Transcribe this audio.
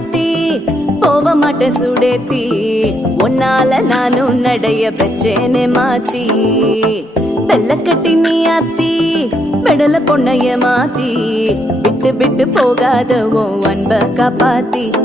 ஆத்தி போக மாட்டேன் சுடேத்தி உன்னால நானும் நடைய பெற்றேனே மாத்தி வெள்ள கட்டி நீ ஆத்தி பெடல பொண்ணைய மாத்தி விட்டு விட்டு போகாத உன் அன்ப காப்பாத்தி